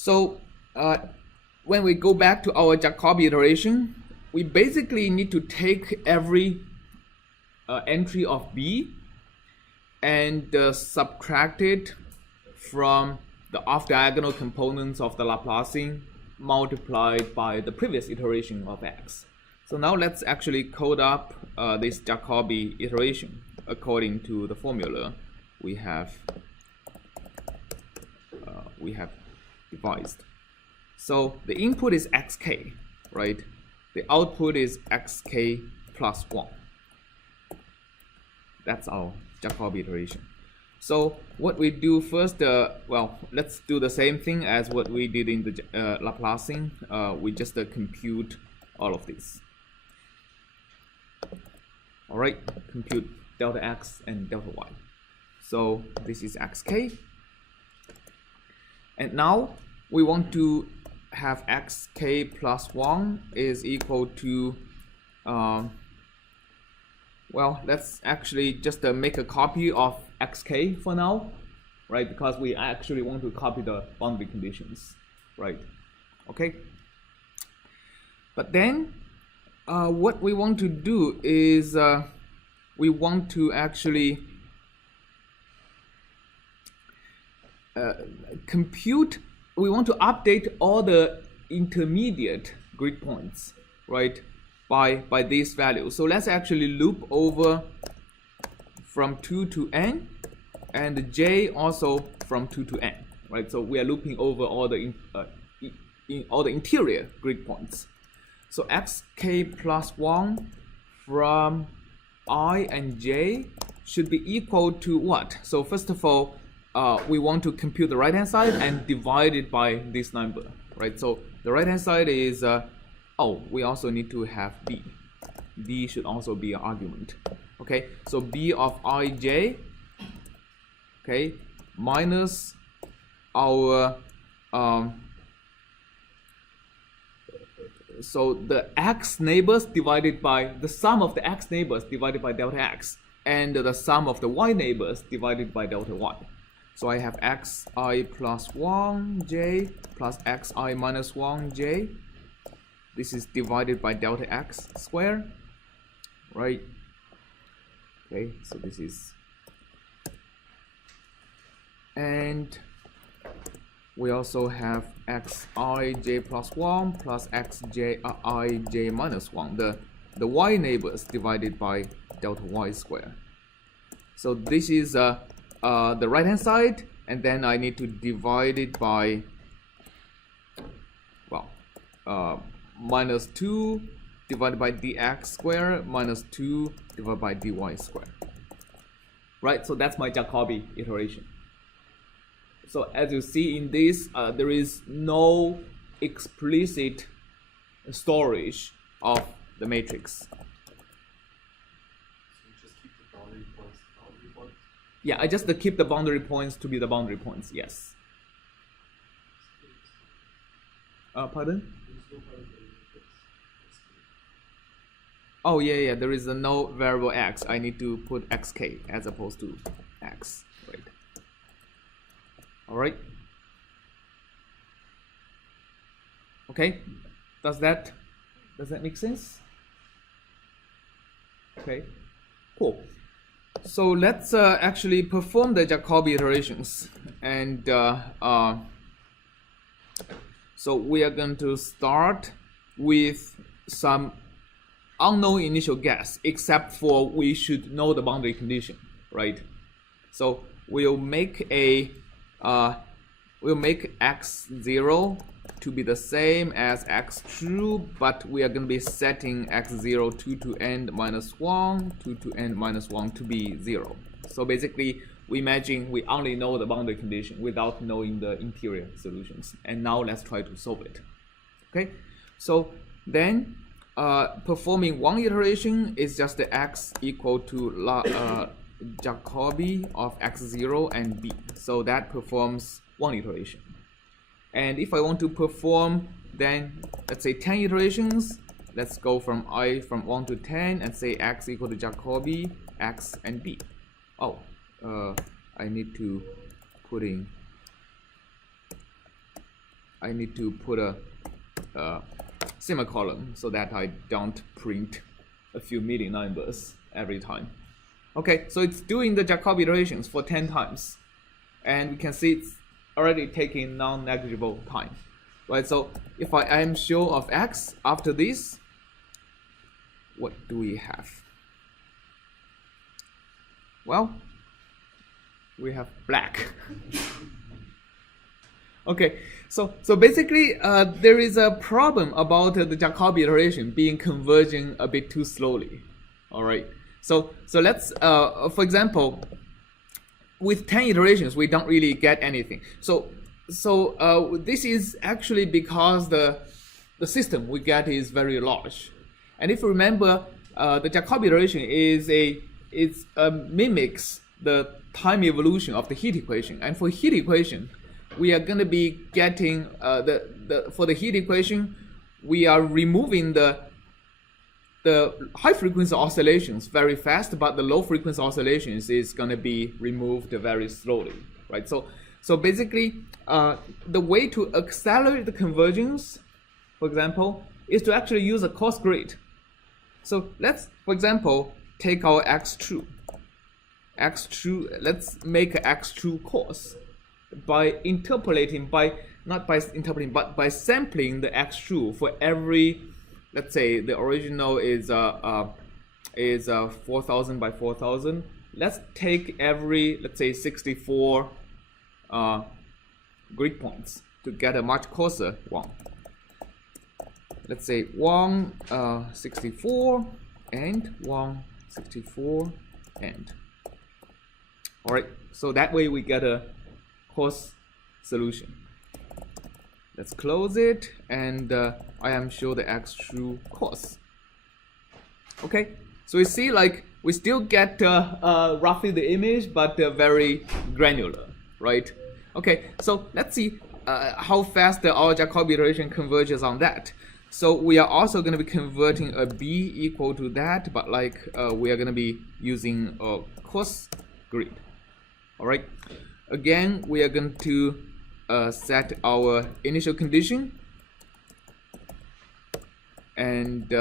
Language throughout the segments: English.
So when we go back to our Jacobi iteration, we basically need to take every entry of B and subtract it from the off-diagonal components of the Laplacian multiplied by the previous iteration of x. So now let's actually code up this Jacobi iteration according to the formula we have devised. So the input is xk, right? The output is xk plus 1. That's our Jacobi iteration. So what we do first, well, let's do the same thing as what we did in the Laplacian. We just compute all of this. All right, compute delta x and delta y. So this is xk. And now we want to have xk plus 1 is equal to, well, let's actually just make a copy of xk for now, right? Because we actually want to copy the boundary conditions, right? Okay. But then what we want to do is we want to actually we want to update all the intermediate grid points, right, by these values. So let's actually loop over from 2 to n, and j also from 2 to n, right? So we are looping over all the all the interior grid points. So xk plus 1 from I and j should be equal to what? So first of all, we want to compute the right hand side and divide it by this number, right? So the right hand side is oh, we also need to have b. B should also be an argument. Okay, so b of ij, okay, minus our so the x neighbors divided by the sum of the x neighbors divided by delta x, and the sum of the y neighbors divided by delta y. So I have xi plus 1j plus xi minus 1j. This is divided by delta x squared, right? Okay, so this is, and we also have xij plus 1 plus xij minus 1, the y neighbors divided by delta y squared. So this is the right hand side, and then I need to divide it by, well, minus 2 divided by dx squared minus 2 divided by dy squared. Right, so that's my Jacobi iteration. So as you see in this, there is no explicit storage of the matrix. Yeah, I just keep the boundary points to be the boundary points, yes. Pardon? Oh, yeah, there is no variable x. I need to put xk as opposed to x, right? All right. Okay, does that make sense? Okay, cool. So let's actually perform the Jacobi iterations, and so we are going to start with some unknown initial guess, except for we should know the boundary condition, right? So we'll make a x0 to be the same as x true, but we are going to be setting x0 2 to n minus 1, 2 to n minus 1 to be 0. So basically, we imagine we only know the boundary condition without knowing the interior solutions. And now let's try to solve it. Okay, so then performing one iteration is just the x equal to Jacobi of x0 and b. So that performs one iteration. And if I want to perform, then let's say 10 iterations, let's go from 1 to 10 and say x equal to Jacobi, x and b. Oh, I need to put in I need to put a semicolon so that I don't print a few million numbers every time. Okay, so it's doing the Jacobi iterations for 10 times. And we can see it's already taking non-negligible time. Right, so if I am sure of x after this, what do we have? Well, we have black. Okay, so basically there is a problem about the Jacobi iteration being converging a bit too slowly. All right, so let's for example, with 10 iterations we don't really get anything. So this is actually because the system we get is very large. And if you remember, the Jacobi iteration mimics the time evolution of the heat equation. And for heat equation, we are going to be getting for the heat equation, we are removing the high frequency oscillations very fast, but the low frequency oscillations is going to be removed very slowly, right? So basically, the way to accelerate the convergence, for example, is to actually use a coarse grid. So let's, for example, take our x true. Let's make x true coarse by interpolating, not by interpolating, but by sampling the x true for every, let's say the original is 4,000 by 4,000. Let's take every, let's say 64 grid points to get a much coarser one. Let's say 164 and 164 and. All right, so that way we get a coarse solution. Let's close it, and I am sure the x true coarse. Okay, so we see like we still get roughly the image, but very granular, right? Okay, so let's see how fast our Jacobi iteration converges on that. So we are also going to be converting a b equal to that, but like we are going to be using a coarse grid. All right, again we are going to set our initial condition, and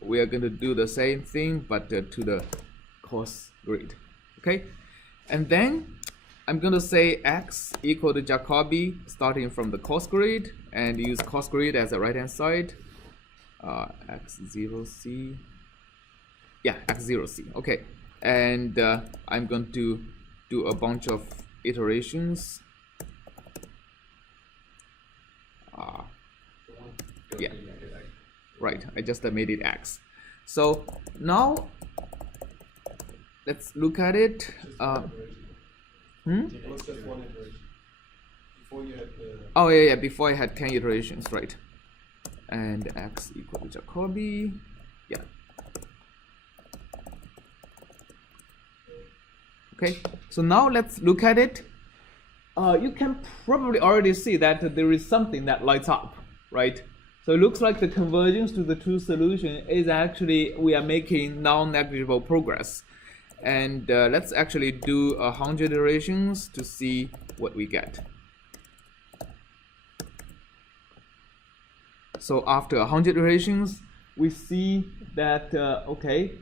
we are going to do the same thing but to the coarse grid. Okay, and then I'm going to say x equal to Jacobi starting from the coarse grid, and use coarse grid as a right hand side. X0c, yeah, x0c. Okay, and I'm going to do a bunch of iterations. Yeah, right, I just made it x. So now let's look at it. It was just one iteration. Before you had oh yeah, before I had 10 iterations, right? And x equal to Jacobi, yeah. Okay, so now let's look at it. You can probably already see that there is something that lights up, right? So it looks like the convergence to the true solution is actually, we are making non-negligible progress. And let's actually do 100 iterations to see what we get. So after 100 iterations, we see that, okay,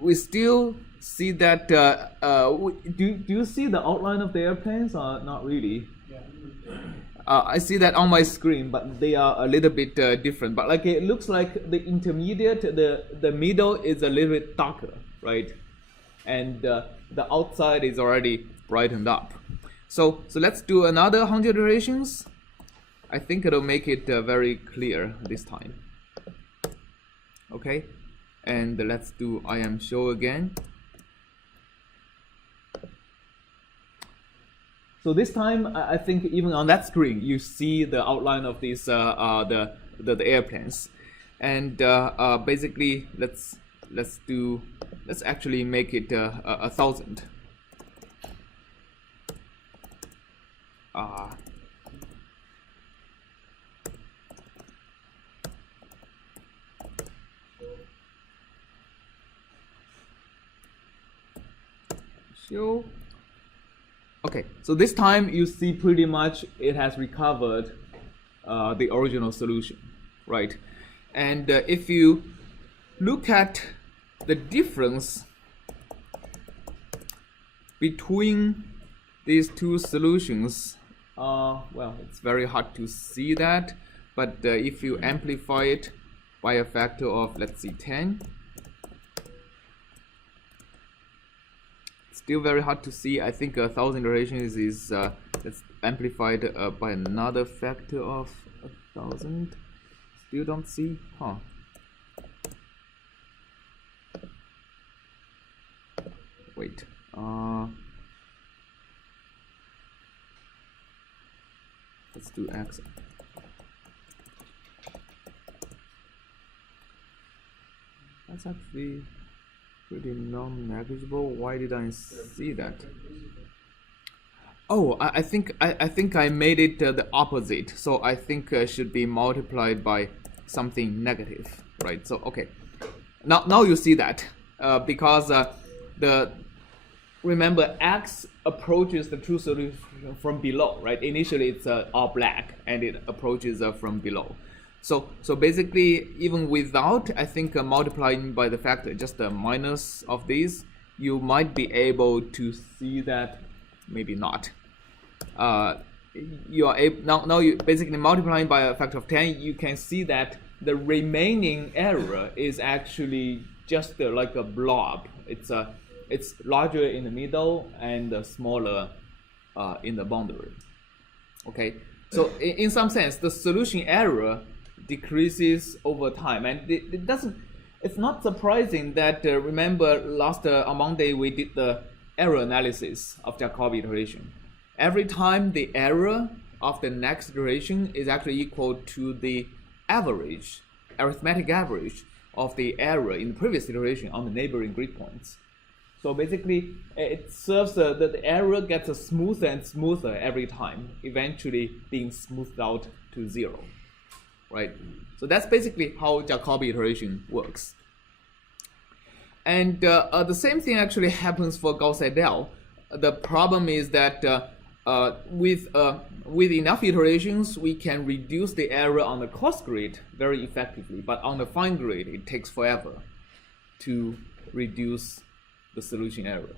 we still see that, do you see the outline of the airplanes or not really? yeah. I see that on my screen, but they are a little bit different. But like it looks like the intermediate, the middle is a little bit darker, right? And the outside is already brightened up. So let's do another 100 iterations. I think it'll make it very clear this time. Okay, and let's do I am sure again. So this time, I think even on that screen, you see the outline of these the airplanes, and basically let's actually make it 1,000. show. Okay, so this time you see pretty much it has recovered the original solution, right? And if you look at the difference between these two solutions, well, it's very hard to see that, but if you amplify it by a factor of, let's see, 10, still very hard to see. I think 1,000 iterations is that's amplified by another factor of 1,000. Still don't see, huh? Wait. Let's do X. That's actually pretty non-negligible. Why did I see that? Oh, I think I made it the opposite. So I think should be multiplied by something negative, right? So okay, now you see that because remember X approaches the true solution from below, right? Initially it's all black and it approaches from below. So basically, even without, I think, multiplying by the factor, just a minus of these, you might be able to see that, maybe not. You are able, now you basically multiplying by a factor of 10, you can see that the remaining error is actually just like a blob. It's larger in the middle and smaller in the boundary. Okay, so in some sense, the solution error decreases over time, and it's not surprising that remember last on Monday we did the error analysis of Jacobi iteration. Every time the error of the next iteration is actually equal to the average, arithmetic average of the error in the previous iteration on the neighboring grid points. So basically it serves that the error gets smoother and smoother every time, eventually being smoothed out to 0. Right, so that's basically how Jacobi iteration works. And the same thing actually happens for Gauss-Seidel. The problem is that with enough iterations, we can reduce the error on the coarse grid very effectively, but on the fine grid, it takes forever to reduce the solution error.